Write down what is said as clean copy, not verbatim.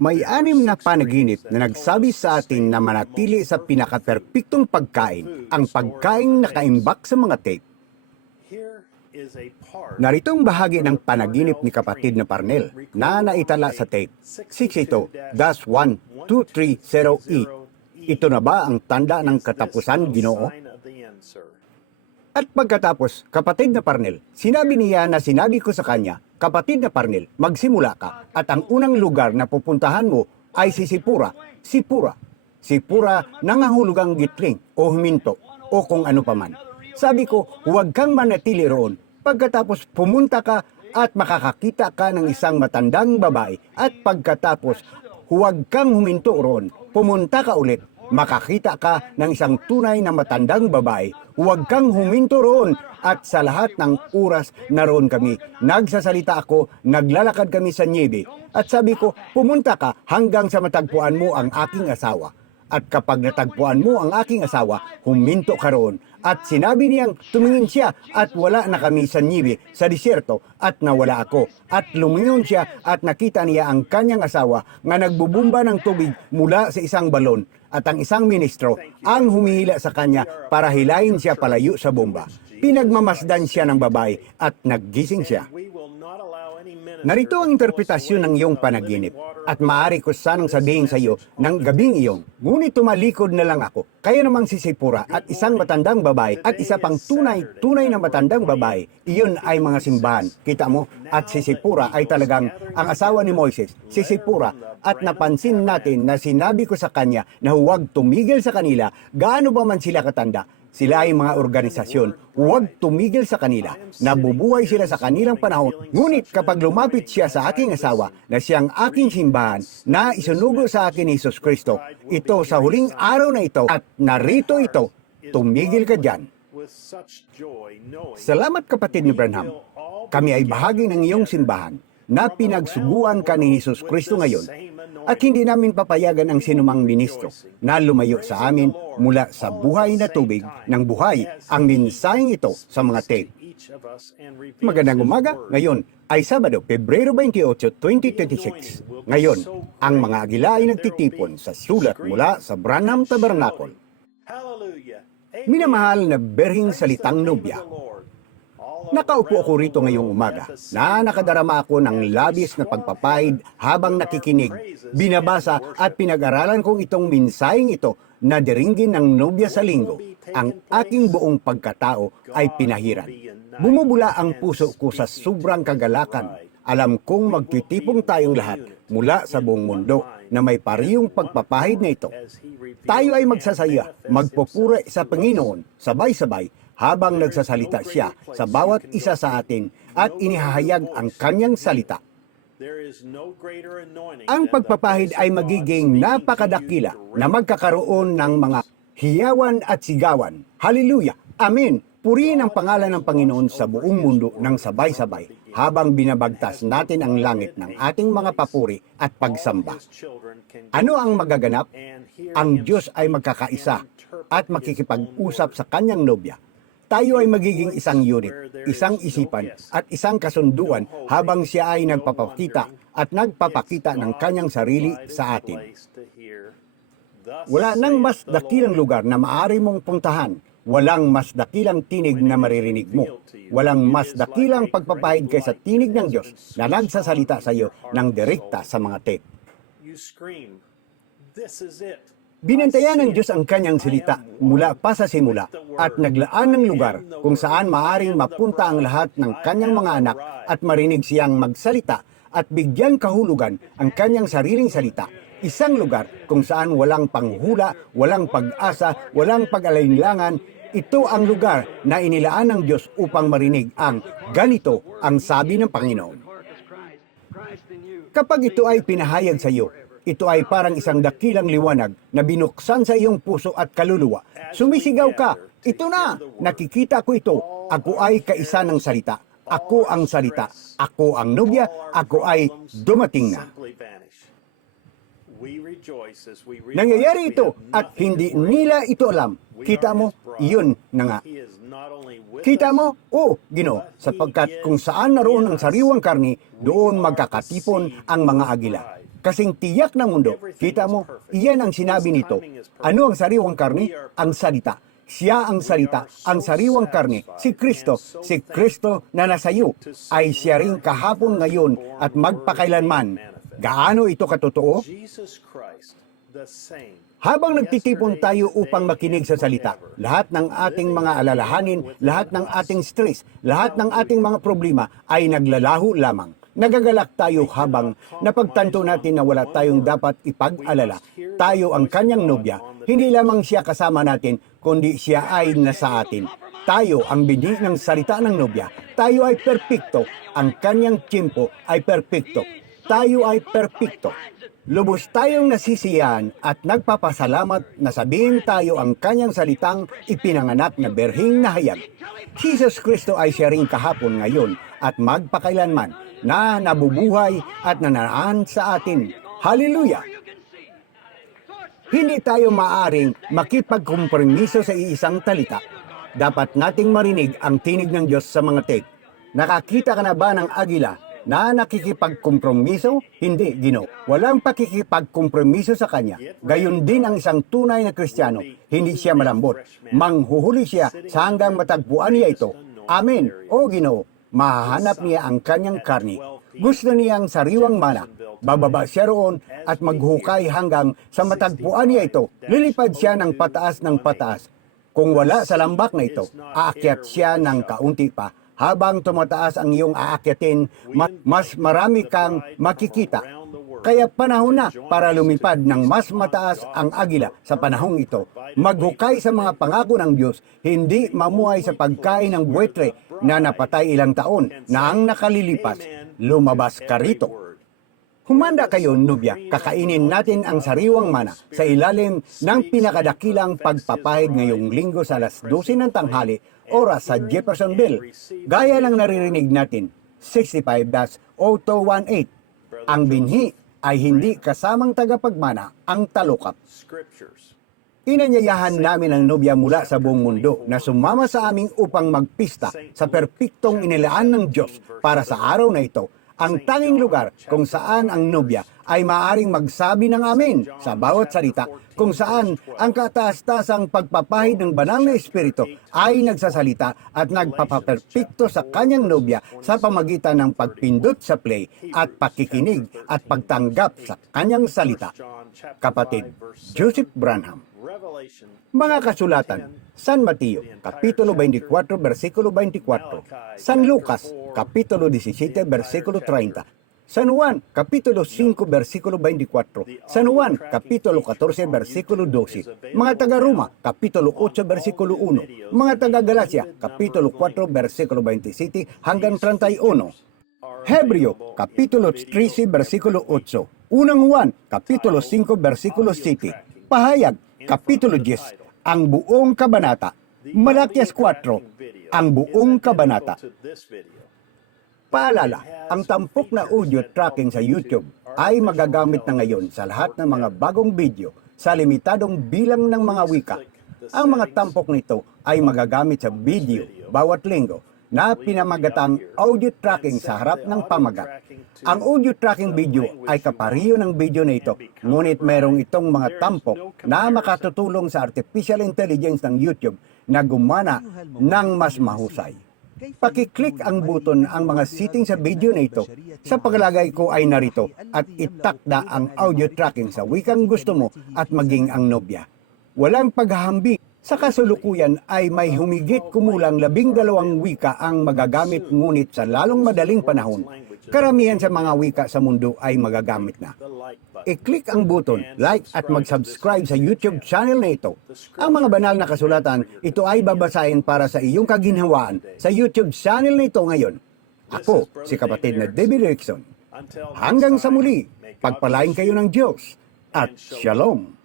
May 6 na panaginip na nagsabi sa atin na manatili sa pinakaperpektong pagkain, ang pagkain nakaimbak sa mga tape. Narito ang bahagi ng panaginip ni kapatid na Parnel na naitala sa tape. 62-1230E. Ito na ba ang tanda ng katapusan, Ginoo? At pagkatapos, kapatid na Parnel, sinabi niya na sinabi ko sa kanya, kapatid na Parnel, magsimula ka at ang unang lugar na pupuntahan mo ay si Sipura. Sipura. Sipura nangahulugang gitling o huminto o kung ano paman. Sabi ko, huwag kang manatili roon. Pagkatapos pumunta ka at makakakita ka ng isang matandang babae at pagkatapos huwag kang huminto roon. Pumunta ka ulit. Makakita ka ng isang tunay na matandang babae, huwag kang huminto roon. At sa lahat ng oras naroon kami, nagsasalita ako, naglalakad kami sa niebe. At sabi ko, pumunta ka hanggang sa matagpuan mo ang aking asawa. At kapag natagpuan mo ang aking asawa, huminto ka roon. At sinabi niyang tumingin siya at wala na kami sa niebe, sa disyerto at nawala ako. At lumingon siya at nakita niya ang kanyang asawa nga nagbubumba ng tubig mula sa isang balon. At ang isang ministro ang humihila sa kanya para hilahin siya palayo sa bomba. Pinagmamasdan siya ng babae at naggising siya. Narito ang interpretasyon ng iyong panaginip at maaari ko sanang sabihin sa iyo ng gabing iyon. Ngunit tumalikod na lang ako. Kaya namang si Sipura at isang matandang babae at isa pang tunay na matandang babae. Iyon ay mga simbahan. Kita mo? At si Sipura ay talagang ang asawa ni Moises. Si Sipura at napansin natin na sinabi ko sa kanya na huwag tumigil sa kanila gaano ba man sila katanda. Sila ay mga organisasyon, huwag tumigil sa kanila. Nabubuhay sila sa kanilang panahon. Ngunit kapag lumapit siya sa aking asawa na siyang aking simbahan na isunugo sa akin ni Jesus Kristo, ito sa huling araw na ito at narito ito, tumigil ka dyan. Salamat kapatid ni Branham. Kami ay bahagi ng iyong simbahan na pinagsuguan ka ni Jesus Kristo ngayon. At hindi namin papayagan ang sinumang ministro na lumayo sa amin mula sa buhay na tubig ng buhay ang mensaheng ito sa mga tape. Magandang umaga, ngayon ay Sabado, Pebrero 28, 2026. Ngayon, ang mga agila ay nagtitipon sa sulat mula sa Branham Tabernacle. Minamahal na berhing salitang nobya. Nakaupo ako rito ngayong umaga na nakadarama ako ng labis na pagpapahid habang nakikinig, binabasa at pinag-aralan kong itong mensaheng ito na diringgin ng nobya sa linggo. Ang aking buong pagkatao ay pinahiran. Bumubula ang puso ko sa sobrang kagalakan. Alam kong magtitipong tayong lahat mula sa buong mundo na may parehong pagpapahid na ito. Tayo ay magsasaya, magpupuri sa Panginoon, sabay-sabay, habang nagsasalita siya sa bawat isa sa atin at inihahayag ang kanyang salita. Ang pagpapahid ay magiging napakadakila na magkakaroon ng mga hiyawan at sigawan. Hallelujah! Amen! Purihin ang pangalan ng Panginoon sa buong mundo ng sabay-sabay habang binabagtas natin ang langit ng ating mga papuri at pagsamba. Ano ang magaganap? Ang Diyos ay magkakaisa at makikipag-usap sa kanyang nobya. Tayo ay magiging isang unit, isang isipan at isang kasunduan habang siya ay nagpapakita at nagpapakita ng kanyang sarili sa atin. Wala nang mas dakilang lugar na maaari mong puntahan. Walang mas dakilang tinig na maririnig mo. Walang mas dakilang pagpapahid kaysa tinig ng Diyos na nagsasalita sa iyo ng direkta sa mga tape. Binantayan ng Diyos ang kanyang salita mula pa sa simula at naglaan ng lugar kung saan maaaring mapunta ang lahat ng kanyang mga anak at marinig siyang magsalita at bigyang kahulugan ang kanyang sariling salita. Isang lugar kung saan walang panghula, walang pag-asa, walang pag-alinlangan. Ito ang lugar na inilaan ng Diyos upang marinig ang ganito ang sabi ng Panginoon. Kapag ito ay pinahayag sa iyo, ito ay parang isang dakilang liwanag na binuksan sa iyong puso at kaluluwa. Sumisigaw ka, ito na, nakikita ko ito, ako ay kaisa ng salita, ako ang salita, ako ang nobya, ako ay dumating na. Nangyayari ito at hindi nila ito alam. Kita mo, iyon na nga. Kita mo? Oo, Ginoo, sapagkat kung saan naroon ang sariwang karni, doon magkakatipon ang mga agila. kasing tiyak ng mundo. Kita mo, iyan ang sinabi nito. Ano ang sariwang karne? Ang salita. Siya ang salita, ang sariwang karne, si Kristo na nasa iyo, ay siya rin kahapon, ngayon, at magpakailanman. Gaano ito katotoo? Habang nagtitipon tayo upang makinig sa salita, lahat ng ating mga alalahanin, lahat ng ating stress, lahat ng ating mga problema ay naglalaho lamang. Nagagalak tayo habang napagtanto natin na wala tayong dapat ipag-alala. Tayo ang kanyang nobya, hindi lamang siya kasama natin, kundi siya ay nasa atin. Tayo ang binhi ng salita ng nobya. Tayo ay perpekto, ang kanyang tiyempo ay perpekto. Tayo ay perpekto. Lubos tayong nasisiyahan at nagpapasalamat na sabihin tayo ang kanyang salitang ipinanganak na berhing na hayag. Jesus Kristo ay siya rin kahapon, ngayon, at magpakailanman, na nabubuhay at nanaraan sa atin. Hallelujah! Hindi tayo maaring makipagkompromiso sa iisang talita. Dapat nating marinig ang tinig ng Diyos sa mga tape. Nakakita ka na ba ng agila na nakikipagkompromiso? Hindi, Ginoo. Walang pakikipagkompromiso sa Kanya. Gayon din ang isang tunay na Kristiyano. Hindi siya malambot. Manghuhuli siya sa hanggang matagpuan niya ito. Amen. O Ginoo, mahahanap niya ang kanyang karni. Gusto niyang sariwang mana. Bababa siya roon at maghukay hanggang sa matagpuan niya ito. Lilipad siya ng pataas ng pataas. Kung wala sa lambak na ito, aakyat siya ng kaunti pa. Habang tumataas ang iyong aakyatin, mas marami kang makikita. Kaya panahon na para lumipad ng mas mataas ang agila sa panahong ito. Maghukay sa mga pangako ng Diyos, hindi mamuhay sa pagkain ng buwetre na napatay ilang taon na ang nakalilipas. Lumabas ka rito. Humanda kayo, nobya, kakainin natin ang sariwang mana sa ilalim ng pinakadakilang pagpapahid ngayong linggo sa alas 12 ng tanghali, oras sa Jeffersonville. Gaya ng naririnig natin, 65-0218. Ang binhi ay hindi kasamang tagapagmana ang talukap. Inanyayahan namin ang nobya mula sa buong mundo na sumama sa amin upang magpista sa perpektong inilaan ng Diyos para sa araw na ito, ang tanging lugar kung saan ang nobya ay maaaring magsabi ng amen sa bawat salita, kung saan ang kataas-tasang pagpapahid ng banal na espiritu ay nagsasalita at nagpapaperpekto sa kanyang nobya sa pamagitan ng pagpindot sa play at pakikinig at pagtanggap sa kanyang salita. Kapatid Joseph Branham. Mga kasulatan, San Mateo, Kapitulo 24, versikulo 24, San Lucas, Kapitulo 17, versikulo 30, San Juan, Kapitulo 5, versikulo 24, San Juan, Kapitulo 14, versikulo 12, mga taga-Roma, Kapitulo 8, versikulo 1, mga taga-Galacia, Kapitulo 4, versikulo 27 hanggang 31, Hebreo, Kapitulo 13, versikulo 8, Unang Juan, Kapitulo 5, versikulo 7, Pahayag, Kapitulo 10, ang buong kabanata, Malakias 4, ang buong kabanata. Paalala, ang tampok na audio tracking sa YouTube ay magagamit na ngayon sa lahat ng mga bagong video sa limitadong bilang ng mga wika. Ang mga tampok nito ay magagamit sa video bawat linggo na pinamagatang audio tracking sa harap ng pamagat. Ang audio tracking video ay kapariyo ng video na ito, ngunit mayroong itong mga tampok na makatutulong sa artificial intelligence ng YouTube na gumana ng mas mahusay. Pakiclick ang button ang mga setting sa video na ito. Sa paglagay ko ay narito at itakda ang audio tracking sa wikang gusto mo at maging ang nobya. Walang paghahambing. Sa kasulukuyan ay may humigit kumulang 12 wika ang magagamit, ngunit sa lalong madaling panahon, karamihan sa mga wika sa mundo ay magagamit na. I-click ang button, like at mag-subscribe sa YouTube channel na ito. Ang mga banal na kasulatan, ito ay babasahin para sa iyong kaginhawaan sa YouTube channel na ito ngayon. Ako, si kapatid na David Rickson. Hanggang sa muli, pagpalain kayo ng Diyos at Shalom.